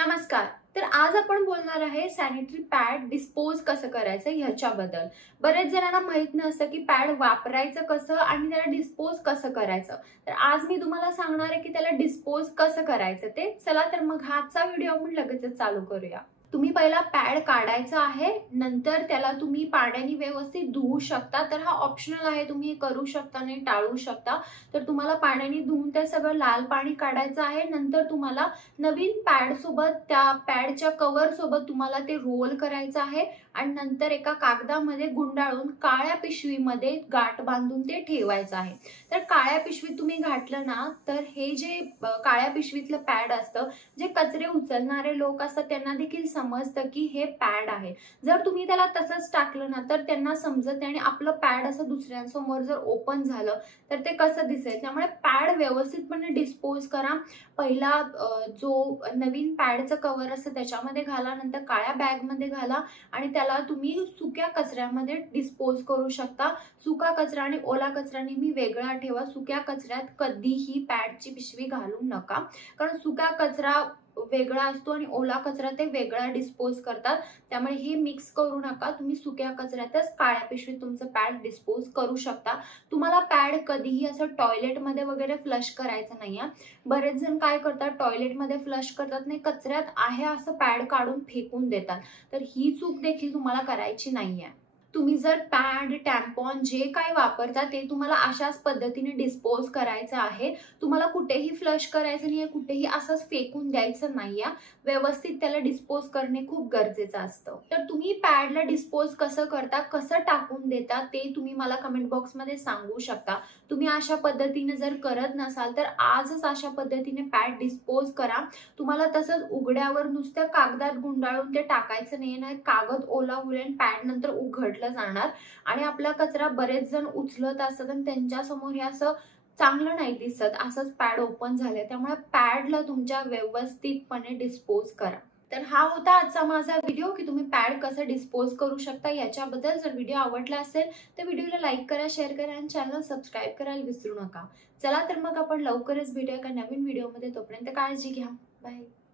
नमस्कार। तर आज आपण बोलणार आहे सॅनिटरी पॅड डिस्पोज कसं करायचं ह्याच्याबद्दल। बरेच जणांना माहित नसतं की पॅड वापरायचं कसं आणि त्याला डिस्पोज कसं करायचं। तर आज मी तुम्हाला सांगणार आहे की त्याला डिस्पोज कसं करायचं ते। चला तर मग आजचा व्हिडिओ आपण लगेचच चालू करूया। तुम्ही पहिला पॅड काढायचा आहे, नंतर त्याला तुम्ही पाण्याने व्यवस्थित धुवू शकता। तर हा ऑप्शनल आहे, तुम्ही हे करू शकता नाही टाळू शकता। तर तुम्हाला पाण्याने धुवून ते सगळं लाल पाणी काढायचं आहे। नंतर तुम्हाला नवीन पॅड सोबत त्या पॅडच्या कव्हर सोबत तुम्हाला ते रोल करायचं आहे आणि नंतर एका कागदामध्ये गुंडाळून काळ्या पिशवीमध्ये गाठ बांधून ते ठेवायचं आहे। तर काळ्या पिशवीत तुम्ही घातलं ना, तर हे जे काळ्या पिशवीतलं पॅड असतं, जे कचरे उचलणारे लोक असतात त्यांना देखील समजतं की हे पॅड आहे। जर तुम्ही त्याला तसंच टाकलं ना, तर त्यांना समजत नाही आणि आपलं पॅड असं दुसऱ्यांसमोर जर ओपन झालं तर ते कसं दिसेल। त्यामुळे पॅड व्यवस्थितपणे डिस्पोज करा। पहिला जो नवीन पॅडचं कव्हर असतं त्याच्यामध्ये घाला, नंतर काळ्या बॅगमध्ये घाला आणि त्याला तुम्ही सुक्या कचऱ्यामध्ये डिस्पोज करू शकता। सुका कचरा आणि ओला कचरा नेहमी वेगळा ठेवा। सुक्या कचऱ्यात कधीही पॅडची पिशवी घालू नका, कारण सुका कचरा वेगळा असतो आणि ओला कचरा ते वेगळा डिस्पोज करतात। त्यामुळे हे मिक्स करू नका। तुम्ही सुक्या कचऱ्यातच काळ्या पिशवीत तुमचं पॅड डिस्पोज करू शकता। तुम्हाला पॅड कधीही असं टॉयलेटमध्ये वगैरे फ्लश करायचं नाहीये। बरेच जण काय करतात, टॉयलेटमध्ये फ्लश करतात नाही, कचऱ्यात आहे असं पॅड काढून फेकून देतात। तर ही चूक देखील तुम्हाला करायची नाहीये। तुम्ही जर पॅड, टॅम्पॉन जे काही वापरता ते तुम्हाला अशाच पद्धतीने डिस्पोज करायचं आहे। तुम्हाला कुठेही फ्लश करायचं नाहीये, कुठेही असंच फेकून द्यायचं नाहीये। व्यवस्थित त्याला डिस्पोज करणे खूप गरजेचं असतं। तर तुम्ही पॅडला डिस्पोज कसं करता, कसं टाकून देता ते तुम्ही मला कमेंट बॉक्समध्ये सांगू शकता। तुम्ही अशा पद्धतीने जर करत नसाल तर आजच अशा पद्धतीने पॅड डिस्पोज करा। तुम्हाला तसंच उघड्यावर नुसत्या कागदात गुंडाळून ते टाकायचं नाही, कागद ओला होईल, पॅड नंतर उघडलं जाणार आणि आपला कचरा बरेच जण उचलत असतात आणि त्यांच्या समोर हे असं चांगलं नाही दिसत, असंच पॅड ओपन झालंय। त्यामुळे पॅडला तुमच्या व्यवस्थितपणे डिस्पोज करा। तर हा होता आजचा माझा व्हिडिओ की तुम्ही पॅड कसं डिस्पोज करू शकता याच्याबद्दल। जर व्हिडिओ आवडला असेल तर व्हिडिओला लाईक करा, शेअर करा आणि चॅनल सबस्क्राईब करायला विसरू नका। चला तर मग आपण लवकरच भेटूया एका नवीन व्हिडिओमध्ये। तोपर्यंत काळजी घ्या। बाय।